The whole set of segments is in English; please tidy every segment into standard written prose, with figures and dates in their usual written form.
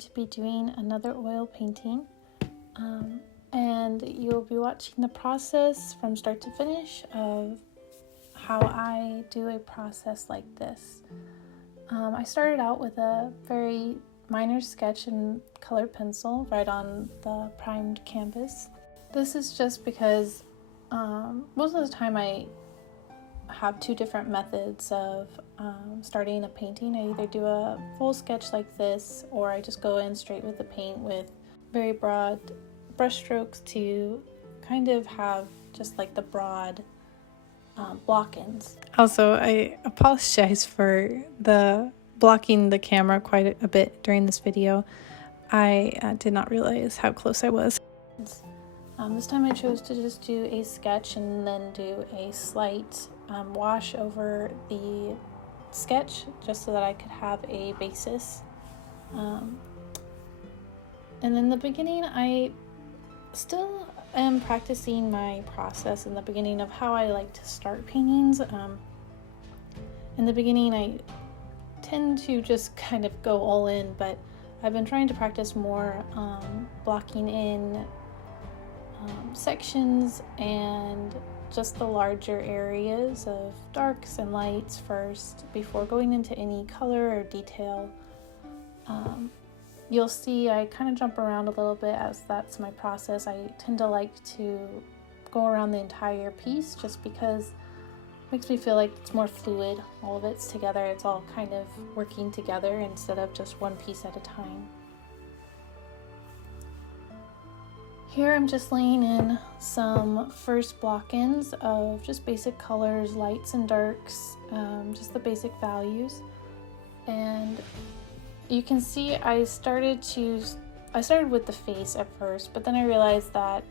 to be doing another oil painting, and you'll be watching the process from start to finish of how I do a process like this. I started out with a very minor sketch in colored pencil right on the primed canvas. This is just because most of the time I have two different methods of starting a painting. I either do a full sketch like this, or I just go in straight with the paint with very broad brush strokes to kind of have just like the broad block-ins. Also, I apologize for the blocking the camera quite a bit during this video. I did not realize how close I was. This time I chose to just do a sketch and then do a slight wash over the sketch just so that I could have a basis. And in the beginning, I still am practicing my process in the beginning of how I like to start paintings. In the beginning, I tend to just kind of go all in, but I've been trying to practice more blocking in sections and just the larger areas of darks and lights first before going into any color or detail. You'll see I kind of jump around a little bit as that's my process. I tend to like to go around the entire piece just because it makes me feel like it's more fluid. All of it's together. It's all kind of working together instead of just one piece at a time. Here I'm just laying in some first block-ins of just basic colors, lights and darks, just the basic values. And you can see I started with the face at first, but then I realized that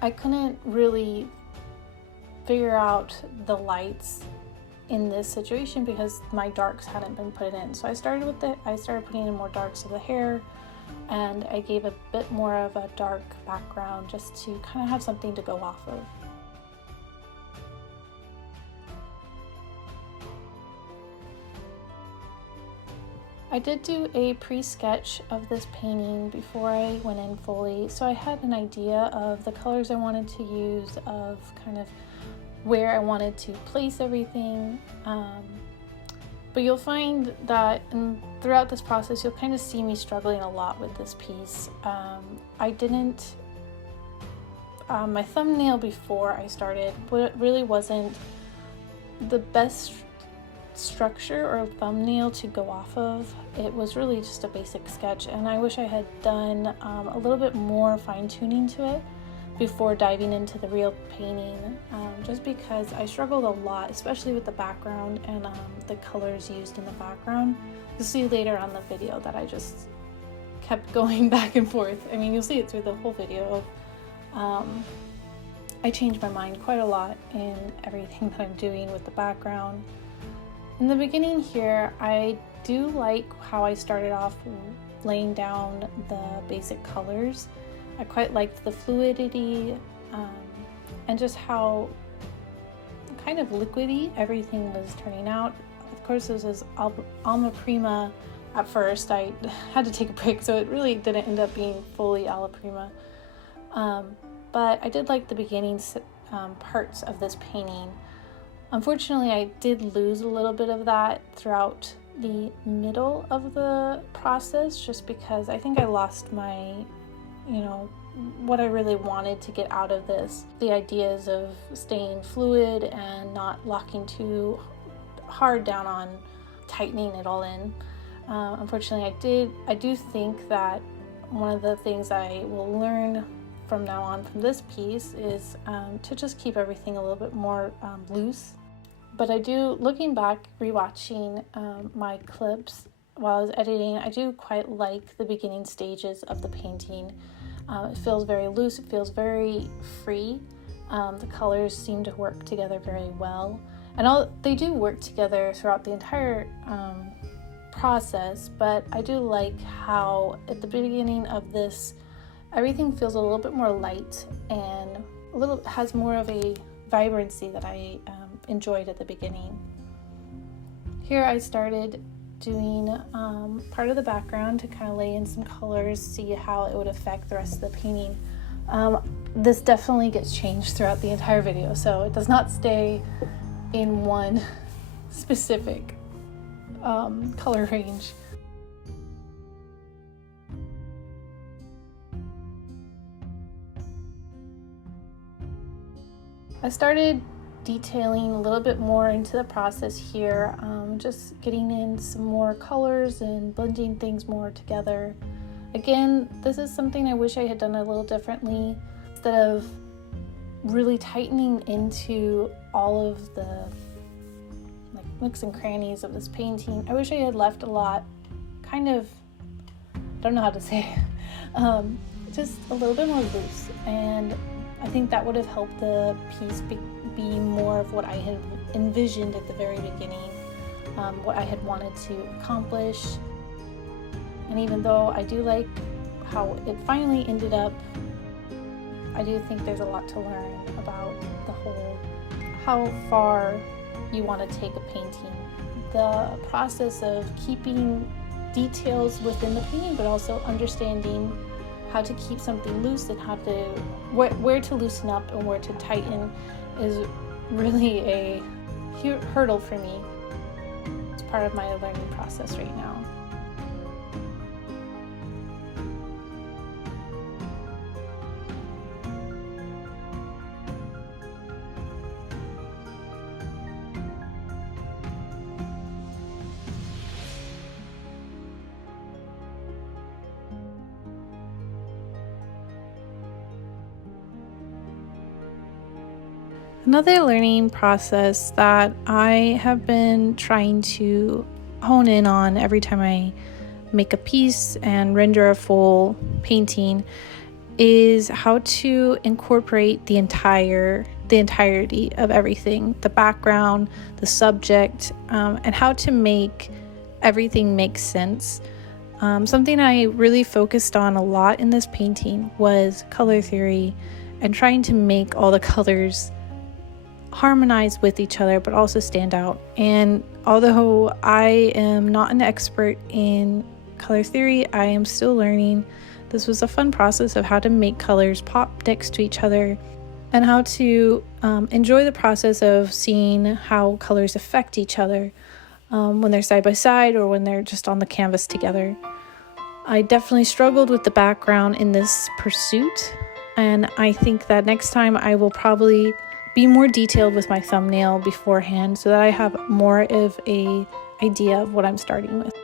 I couldn't really figure out the lights in this situation because my darks hadn't been put in. So I started putting in more darks of the hair, and I gave a bit more of a dark background just to kind of have something to go off of. I did do a pre-sketch of this painting before I went in fully, so I had an idea of the colors I wanted to use, of kind of where I wanted to place everything. But you'll find that throughout this process, you'll kind of see me struggling a lot with this piece. My thumbnail before I started really wasn't the best structure or thumbnail to go off of. It was really just a basic sketch, and I wish I had done a little bit more fine-tuning to it before diving into the real painting, just because I struggled a lot, especially with the background and the colors used in the background. You'll see later on the video that I just kept going back and forth. I mean, you'll see it through the whole video. I changed my mind quite a lot in everything that I'm doing with the background. In the beginning here, I do like how I started off laying down the basic colors. I quite liked the fluidity and just how kind of liquidy everything was turning out. Of course, this is Alma Prima at first. I had to take a break, so it really didn't end up being fully Alla Prima. But I did like the beginning parts of this painting. Unfortunately, I did lose a little bit of that throughout the middle of the process, just because I think I lost my, what I really wanted to get out of this. The ideas of staying fluid and not locking too hard down on tightening it all in. Unfortunately, I do think that one of the things I will learn from now on from this piece is to just keep everything a little bit more loose. But I do, looking back, rewatching my clips while I was editing, I do quite like the beginning stages of the painting. It feels very loose, it feels very free. The colors seem to work together very well. And they do work together throughout the entire process, but I do like how at the beginning of this, everything feels a little bit more light and has more of a vibrancy that I enjoyed at the beginning. Here I started doing part of the background to kind of lay in some colors, see how it would affect the rest of the painting. This definitely gets changed throughout the entire video, so it does not stay in one specific color range. I started detailing a little bit more into the process here, just getting in some more colors and blending things more together. Again, this is something I wish I had done a little differently. Instead of really tightening into all of the nooks and crannies of this painting, I wish I had left a lot kind of, I don't know how to say it, just a little bit more loose, and I think that would have helped the piece be more of what I had envisioned at the very beginning, what I had wanted to accomplish. And even though I do like how it finally ended up, I do think there's a lot to learn about the whole, how far you want to take a painting. The process of keeping details within the painting, but also understanding how to keep something loose and how to where to loosen up and where to tighten is really a huge hurdle for me. It's part of my learning process right now. Another learning process that I have been trying to hone in on every time I make a piece and render a full painting is how to incorporate the entirety of everything, the background, the subject, and how to make everything make sense. Something I really focused on a lot in this painting was color theory and trying to make all the colors harmonize with each other but also stand out. And although I am not an expert in color theory, I am still learning. This was a fun process of how to make colors pop next to each other and how to enjoy the process of seeing how colors affect each other when they're side by side or when they're just on the canvas together. I definitely struggled with the background in this pursuit, and I think that next time I will probably be more detailed with my thumbnail beforehand so that I have more of a idea of what I'm starting with.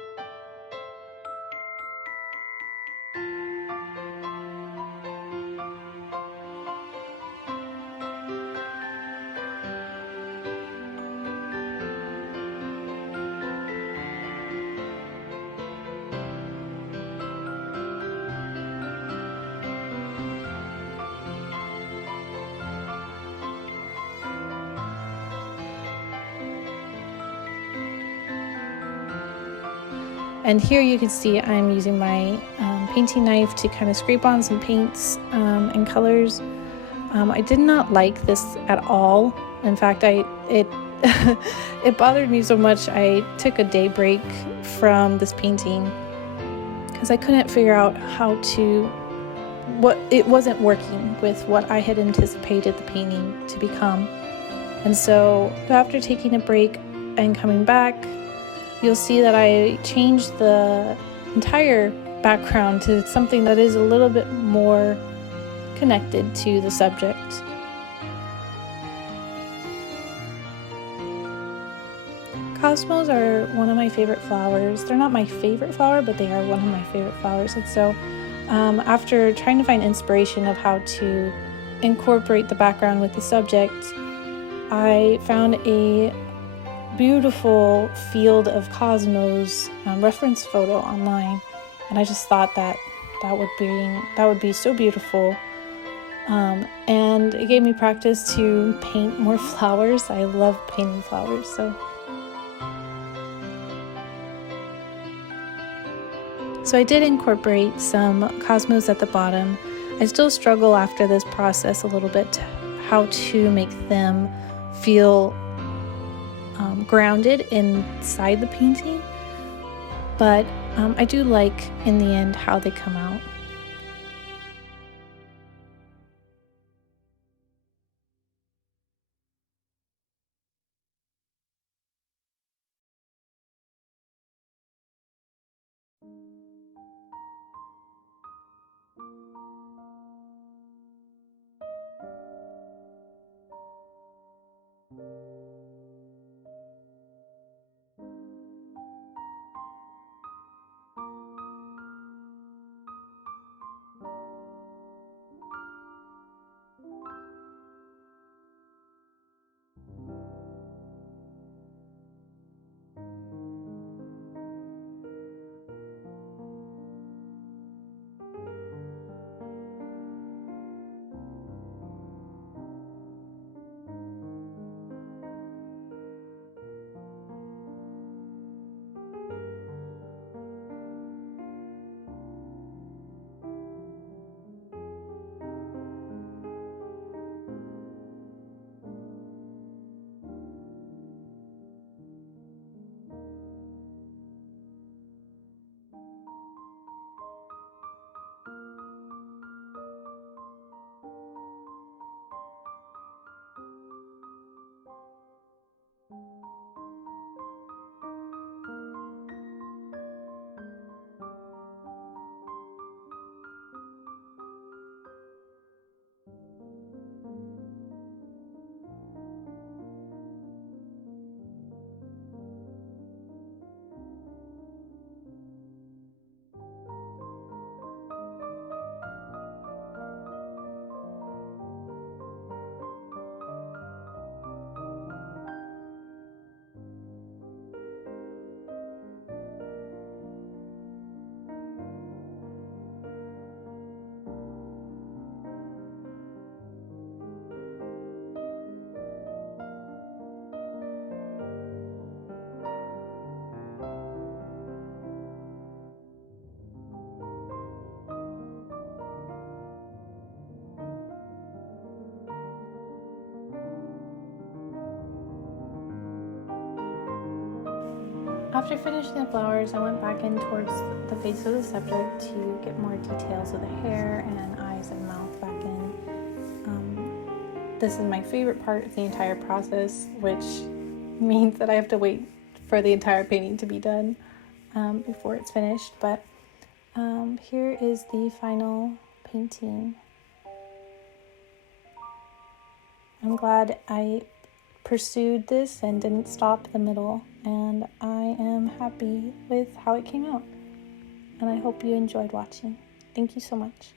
And here you can see I'm using my painting knife to kind of scrape on some paints and colors. I did not like this at all. In fact, it it bothered me so much I took a day break from this painting because I couldn't figure out it wasn't working with what I had anticipated the painting to become. And so after taking a break and coming back, you'll see that I changed the entire background to something that is a little bit more connected to the subject. Cosmos are one of my favorite flowers. They're not my favorite flower, but they are one of my favorite flowers. And so after trying to find inspiration of how to incorporate the background with the subject, I found a beautiful field of cosmos reference photo online, and I just thought that would be so beautiful, and it gave me practice to paint more flowers. I love painting flowers. So I did incorporate some cosmos at the bottom. I still struggle after this process a little bit how to make them feel grounded inside the painting, but I do like in the end how they come out. After finishing the flowers, I went back in towards the face of the subject to get more details of the hair and eyes and mouth back in. This is my favorite part of the entire process, which means that I have to wait for the entire painting to be done before it's finished. But here is the final painting. I'm glad I pursued this and didn't stop in the middle, and I am happy with how it came out, and I hope you enjoyed watching. Thank you so much.